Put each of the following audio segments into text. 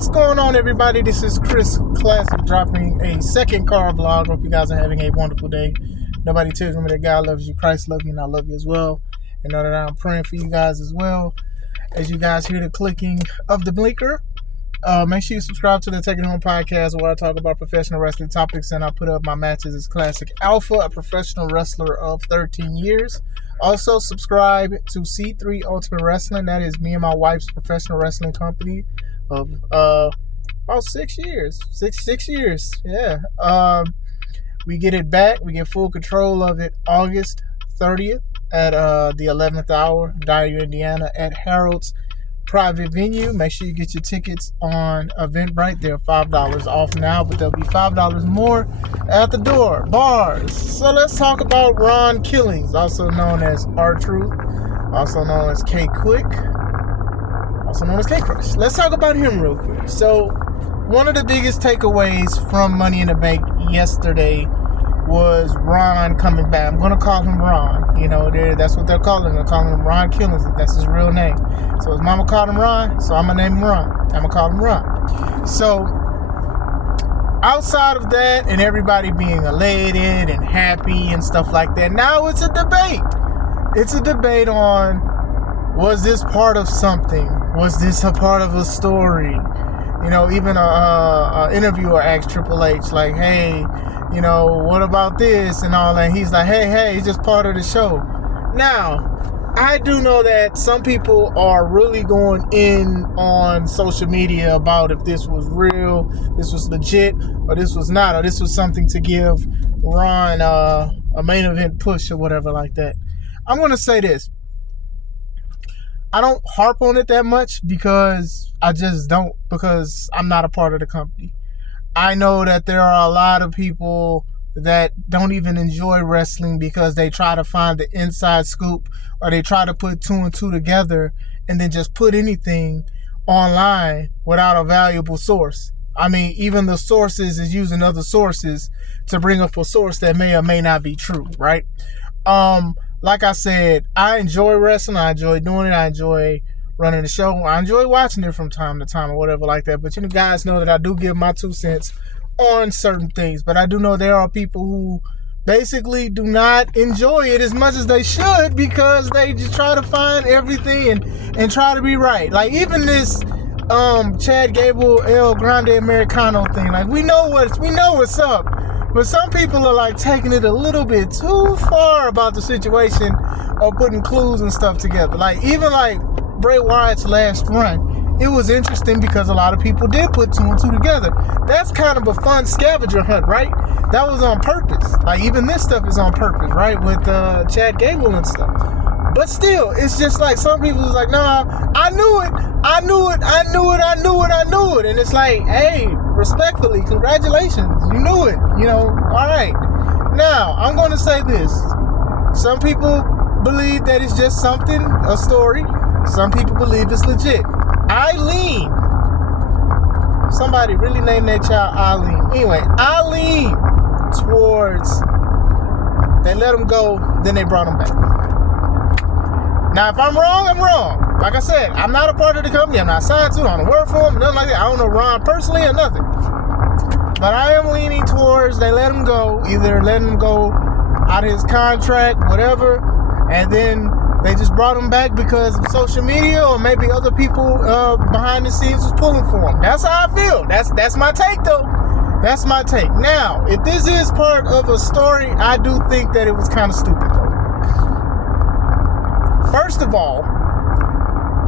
What's going on, everybody? This is Chris Classic dropping a second car vlog. Hope you guys are having a wonderful day. Nobody tells me that God loves you, Christ loves you, and I love you as well. And know that I'm praying for you guys as well. As you guys hear the clicking of the blinker, make sure you subscribe to the Take It Home podcast, where I talk about professional wrestling topics, and I put up my matches as Classic Alpha, a professional wrestler of 13 years. Also, subscribe to C3 Ultimate Wrestling. That is me and my wife's professional wrestling company of about 6 years. Six years. Yeah. We get it back. We get full control of it August 30th at the 11th hour, Dyer, Indiana, at Harold's private venue. Make sure you get your tickets on Eventbrite. They're $5 off now, but they'll be $5 more at the door. Bars. So let's talk about Ron Killings, also known as R-Truth, also known as K-Quick, also known as K-Crush. Let's talk about him real quick. So one of the biggest takeaways from Money in the Bank yesterday was Ron coming back. I'm going to call him Ron. You know, that's what they're calling him. They're calling him Ron Killings. That's his real name. So his mama called him Ron, so I'm going to name him Ron. I'm going to call him Ron. So outside of that and everybody being elated and happy and stuff like that, now it's a debate. It's a debate on, was this part of something? Was this a part of a story? You know, even a interviewer asked Triple H, like, hey, you know, what about this and all that? He's like, hey, it's just part of the show. Now, I do know that some people are really going in on social media about if this was real, this was legit, or this was not, or this was something to give Ron a main event push or whatever like that. I'm going to say this. I don't harp on it that much because I'm not a part of the company. I know that there are a lot of people that don't even enjoy wrestling because they try to find the inside scoop, or they try to put two and two together and then just put anything online without a valuable source. I mean, even the sources is using other sources to bring up a source that may or may not be true, right? Like I said, I enjoy wrestling. I enjoy doing it. I enjoy running the show. I enjoy watching it from time to time or whatever like that. But you guys know that I do give my 2 cents on certain things. But I do know there are people who basically do not enjoy it as much as they should because they just try to find everything and try to be right. Like even this Chad Gable El Grande Americano thing. Like we know what's up. But some people are like taking it a little bit too far about the situation or putting clues and stuff together. Like even like Bray Wyatt's last run, it was interesting because a lot of people did put 2 and 2 together. That's kind of a fun scavenger hunt, right? That was on purpose. Like even this stuff is on purpose, right? With Chad Gable and stuff. But still, it's just like some people is like, nah, I knew it. And it's like, hey, respectfully, congratulations. You knew it. You know, all right. Now, I'm going to say this. Some people believe that it's just something, a story. Some people believe it's legit. Eileen. Somebody really named that child Eileen. Anyway, I lean towards they let him go, then they brought him back. Now, if I'm wrong, I'm wrong. Like I said, I'm not a part of the company. I'm not signed to it. I don't work for him, nothing like that. I don't know Ron personally or nothing. But I am leaning towards they let him go, either letting him go out of his contract, whatever, and then they just brought him back because of social media or maybe other people behind the scenes was pulling for him. That's how I feel. That's my take, though. That's my take. Now, if this is part of a story, I do think that it was kind of stupid, though. First of all,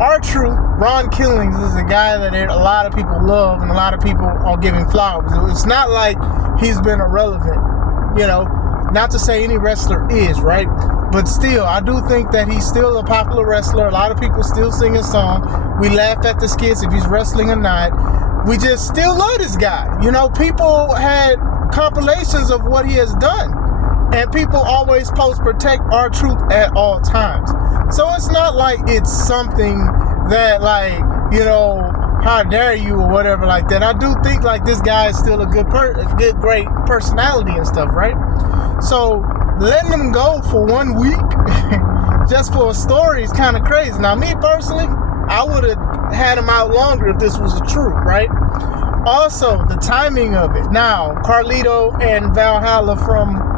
R-Truth, Ron Killings, is a guy that a lot of people love and a lot of people are giving flowers. It's not like he's been irrelevant, you know. Not to say any wrestler is, right? But still, I do think that he's still a popular wrestler. A lot of people still sing his song. We laugh at the skits if he's wrestling or not. We just still love this guy. You know, people had compilations of what he has done. And people always post protect R-Truth at all times. So it's not like it's something that, like, you know, how dare you or whatever like that. I do think like this guy is still a great personality and stuff, right? So letting him go for 1 week just for a story is kind of crazy. Now, me personally, I would have had him out longer if this was true, right? Also, the timing of it. Now, Carlito and Valhalla from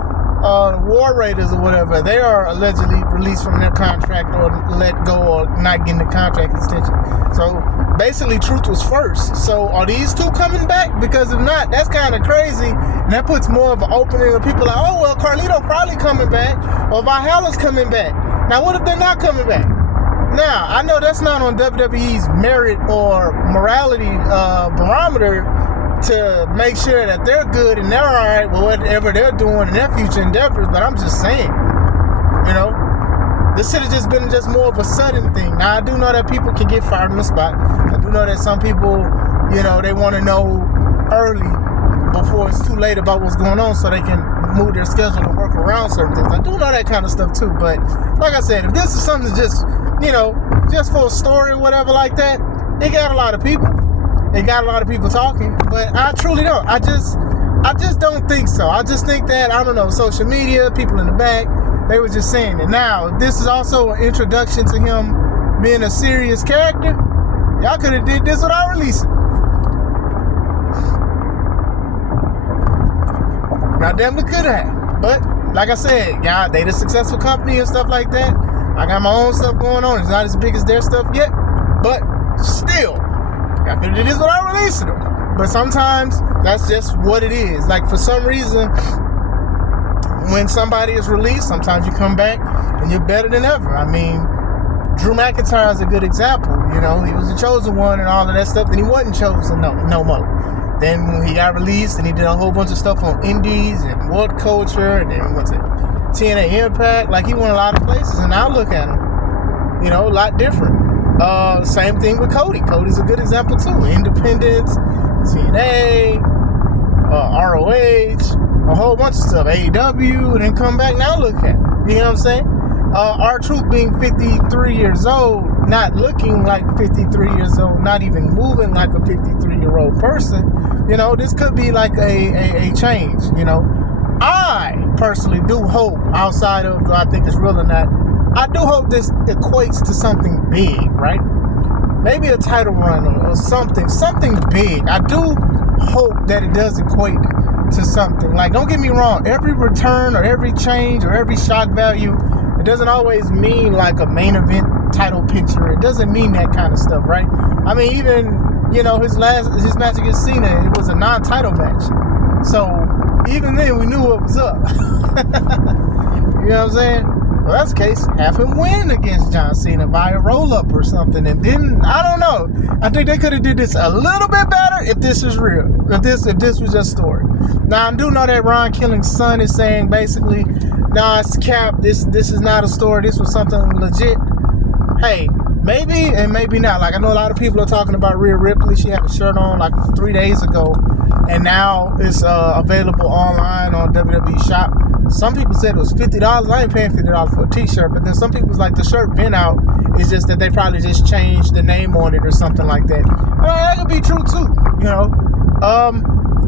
War Raiders or whatever, they are allegedly released from their contract or let go or not getting the contract extension. So basically, Truth was first. So are these two coming back? Because if not, that's kind of crazy, and that puts more of an opening of people like, oh well, Carlito probably coming back or Valhalla's coming back. Now what if they're not coming back? Now I know that's not on WWE's merit or morality barometer to make sure that they're good and they're alright with whatever they're doing in their future endeavors, but I'm just saying, you know, this should have just been just more of a sudden thing. Now I do know that people can get fired on the spot. I do know that some people, you know, they want to know early before it's too late about what's going on so they can move their schedule and work around certain things. I do know that kind of stuff too, but like I said, if this is something just, you know, just for a story or whatever like that, it got a lot of people. It got a lot of people talking, but I truly don't. I just don't think so. I just think that, I don't know, social media, people in the back, they were just saying it. Now, if this is also an introduction to him being a serious character, y'all could have did this without releasing it. Now, damn, we could have. But, like I said, y'all, they the successful company and stuff like that. I got my own stuff going on. It's not as big as their stuff yet, but still, y'all could have did this without releasing them. But sometimes, that's just what it is. Like, for some reason, when somebody is released, sometimes you come back and you're better than ever. I mean, Drew McIntyre is a good example. You know, he was the chosen one and all of that stuff. Then he wasn't chosen no more. Then when he got released and he did a whole bunch of stuff on Indies and What Culture, and then he went to TNA Impact. Like, he went a lot of places, and now look at him. You know, a lot different. Same thing with Cody. Cody's a good example too. Independence, TNA, ROH, a whole bunch of stuff. AEW, and then come back. Now look at him. You know what I'm saying? R-Truth being 53 years old, not looking like 53 years old, not even moving like a 53-year-old person. You know, this could be like a change. You know, I personally do hope, outside of I think it's real or not, I do hope this equates to something big, right? Maybe a title run or something big. I do hope that it does equate to something. Like, don't get me wrong, every return or every change or every shock value, it doesn't always mean like a main event title picture. It doesn't mean that kind of stuff, right? I mean, even, you know, his match against Cena, it was a non-title match. So even then, we knew what was up. You know what I'm saying? Well, that's the case. Have him win against John Cena by a roll-up or something. And then, I don't know. I think they could have did this a little bit better if this is real. If this was just story. Now, I do know that Ron Killing's son is saying basically, nah, it's cap. This is not a story. This was something legit. Hey, maybe and maybe not. Like, I know a lot of people are talking about Rhea Ripley. She had a shirt on like 3 days ago. And now it's available online on WWE Shop. Some people said it was $50. I ain't paying $50 for a t-shirt. But then some people was like, the shirt been out. It's just that they probably just changed the name on it or something like that. That could be true too, you know.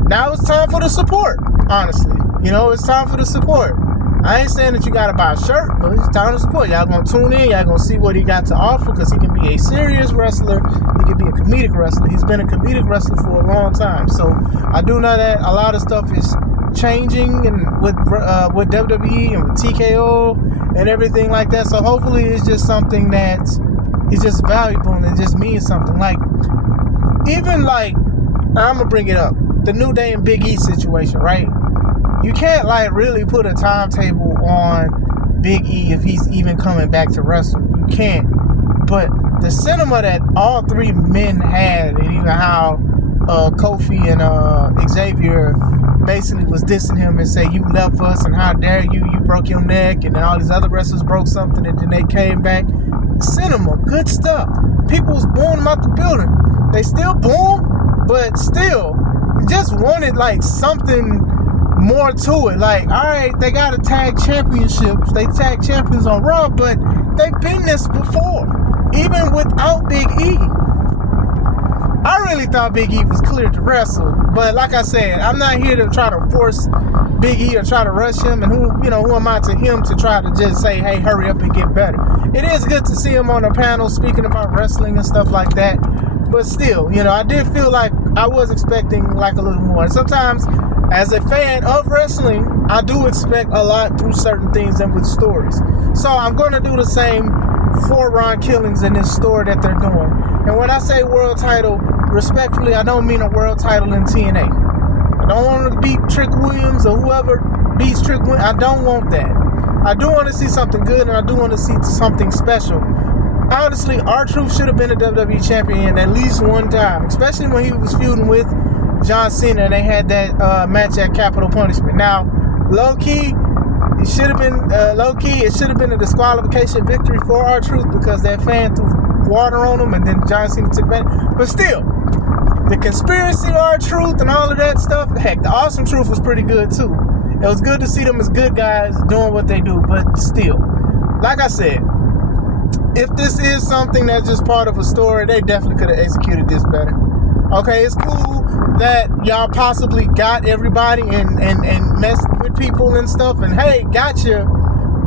Now it's time for the support, honestly. You know, it's time for the support. I ain't saying that you gotta buy a shirt, but it's time to support. Y'all gonna tune in, y'all gonna see what he got to offer, because he can be a serious wrestler, he can be a comedic wrestler. He's been a comedic wrestler for a long time. So I do know that a lot of stuff is changing and with WWE and with TKO and everything like that. So hopefully it's just something that is just valuable and it just means something. Like, even like, I'm gonna bring it up, the New Day and Big E situation, right? You can't like really put a timetable on Big E if he's even coming back to wrestle. You can't. But the cinema that all three men had, and even how Kofi and Xavier basically was dissing him and say, you left us and how dare you broke your neck, and then all these other wrestlers broke something and then they came back. Cinema, good stuff. People was booing them out the building. They still boom, but still, just wanted like something more to it. Like, alright, they got a tag championships, they tag champions on Raw, but they've been this before, even without Big E. I really thought Big E was cleared to wrestle, but like I said, I'm not here to try to force Big E or try to rush him, and who am I to him to try to just say, hey, hurry up and get better. it is good to see him on a panel speaking about wrestling and stuff like that. But still, I did feel like I was expecting like a little more. And sometimes, as a fan of wrestling, I do expect a lot through certain things and with stories. So I'm going to do the same for Ron Killings in this story that they're doing. And when I say world title, respectfully, I don't mean a world title in TNA. I don't want to beat Trick Williams or whoever beats Trick Williams. I don't want that. I do want to see something good, and I do want to see something special. Honestly, R-Truth should have been a WWE champion at least one time, especially when he was feuding with John Cena and they had that match at Capital Punishment. Now, low-key, it should have been a disqualification victory for R-Truth because that fan threw water on him and then John Cena took back. But still, the conspiracy R-Truth and all of that stuff, heck, the Awesome Truth was pretty good too. It was good to see them as good guys doing what they do, but still, like I said, if this is something that's just part of a story, they definitely could have executed this better. Okay, it's cool that y'all possibly got everybody and messed with people and stuff, and hey, gotcha.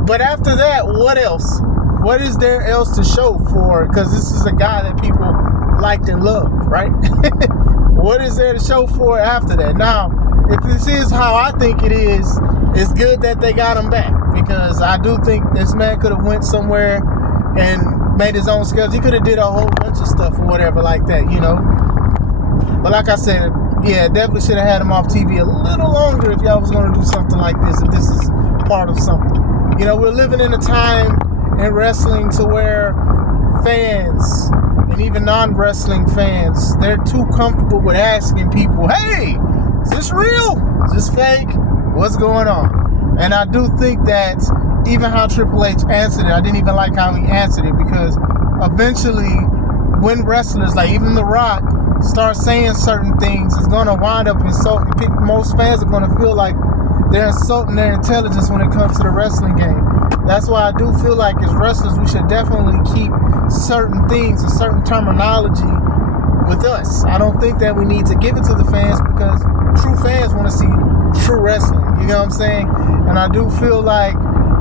But after that, what else? What is there else to show for? Because this is a guy that people liked and loved, right? What is there to show for after that? Now, if this is how I think it is, it's good that they got him back, because I do think this man could have went somewhere and made his own schedule. He could have did a whole bunch of stuff or whatever like that, But like I said, yeah, definitely should have had him off TV a little longer if y'all was going to do something like this, if this is part of something. We're living in a time in wrestling to where fans, and even non-wrestling fans, they're too comfortable with asking people, hey, is this real? Is this fake? What's going on? And I do think that even how Triple H answered it, I didn't even like how he answered it, because eventually when wrestlers, like even The Rock, start saying certain things, it's going to wind up insulting. Most fans are going to feel like they're insulting their intelligence when it comes to the wrestling game. That's why I do feel like as wrestlers, we should definitely keep certain things and certain terminology with us. I don't think that we need to give it to the fans, because true fans want to see true wrestling. You know what I'm saying? And I do feel like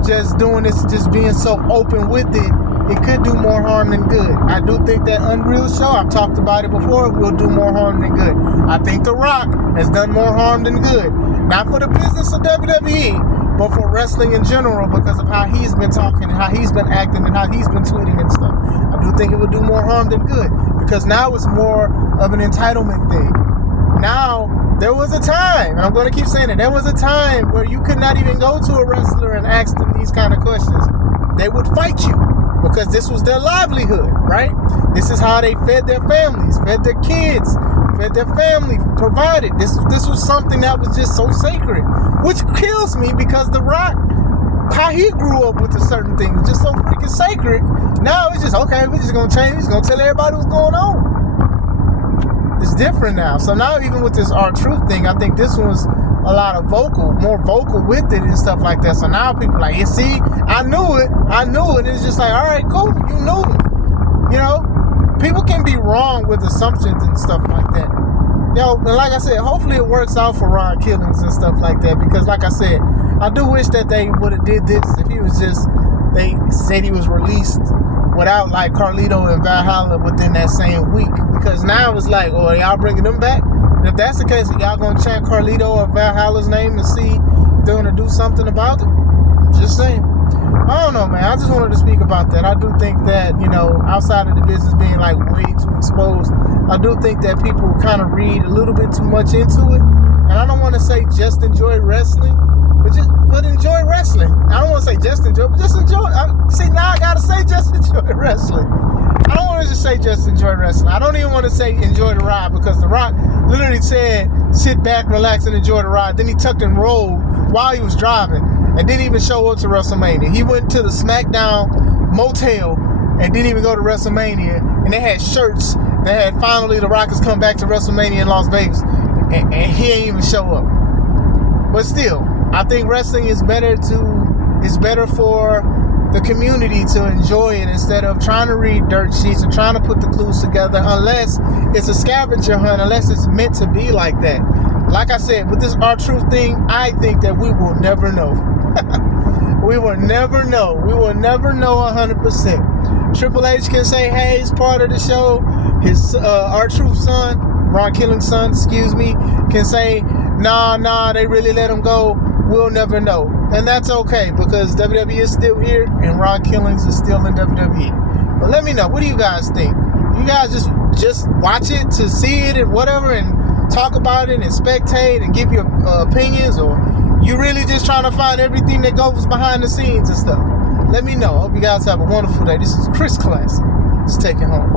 just doing this, just being so open with it, it could do more harm than good. I do think that Unreal Show, I've talked about it before, will do more harm than good. I think The Rock has done more harm than good. Not for the business of WWE, but for wrestling in general, because of how he's been talking and how he's been acting and how he's been tweeting and stuff. I do think it would do more harm than good, because now it's more of an entitlement thing. Now, there was a time, and I'm going to keep saying it, there was a time where you could not even go to a wrestler and ask them these kind of questions. They would fight you, because this was their livelihood, right? This is how they fed their families, fed their kids, fed their family, provided. This was something that was just so sacred, which kills me, because The Rock, how he grew up with a certain thing was just so freaking sacred. Now it's just, okay, we're just going to change. We're just going to tell everybody what's going on. It's different now. So now even with this R-Truth thing, I think this one was a lot of more vocal with it and stuff like that. So now people are like, you see, I knew it. It's just like, all right, cool, you knew it. People can be wrong with assumptions and stuff like that. And like I said, hopefully it works out for Ron Killings and stuff like that, because like I said, I do wish that they would have did this if he was just, they said he was released without like Carlito and Valhalla within that same week, because now it's like, oh, y'all bringing them back? And if that's the case, y'all gonna chant Carlito or Valhalla's name and see if they're gonna do something about it? Just saying. I don't know, man. I just wanted to speak about that. I do think that, outside of the business being like way too exposed, I do think that people kind of read a little bit too much into it. And I don't want to say just enjoy wrestling, but enjoy wrestling. I don't want to say just enjoy, but just enjoy. See, now I gotta say just enjoy wrestling. I don't want to just say just enjoy wrestling. I don't even want to say enjoy the ride, because The Rock literally said sit back, relax, and enjoy the ride. Then he tucked and rolled while he was driving and didn't even show up to WrestleMania. He went to the SmackDown motel and didn't even go to WrestleMania, and they had shirts that had finally The Rock has come back to WrestleMania in Las Vegas, and he ain't even show up. But still, I think wrestling is better for the community to enjoy it, instead of trying to read dirt sheets and trying to put the clues together, unless it's a scavenger hunt, unless it's meant to be like that. Like I said, with this R-Truth thing, I think that we will never know. We will never know. We will never know 100%. Triple H can say, hey, he's part of the show. His R-Truth son, Ron Killing's son, can say, nah, they really let him go. We'll never know. And that's okay, because WWE is still here and Ron Killings is still in WWE. But let me know, what do you guys think? You guys just watch it to see it and whatever and talk about it and spectate and give your opinions, or you really just trying to find everything that goes behind the scenes and stuff? Let me know. Hope you guys have a wonderful day. This is Chris Classic. Let's take it home.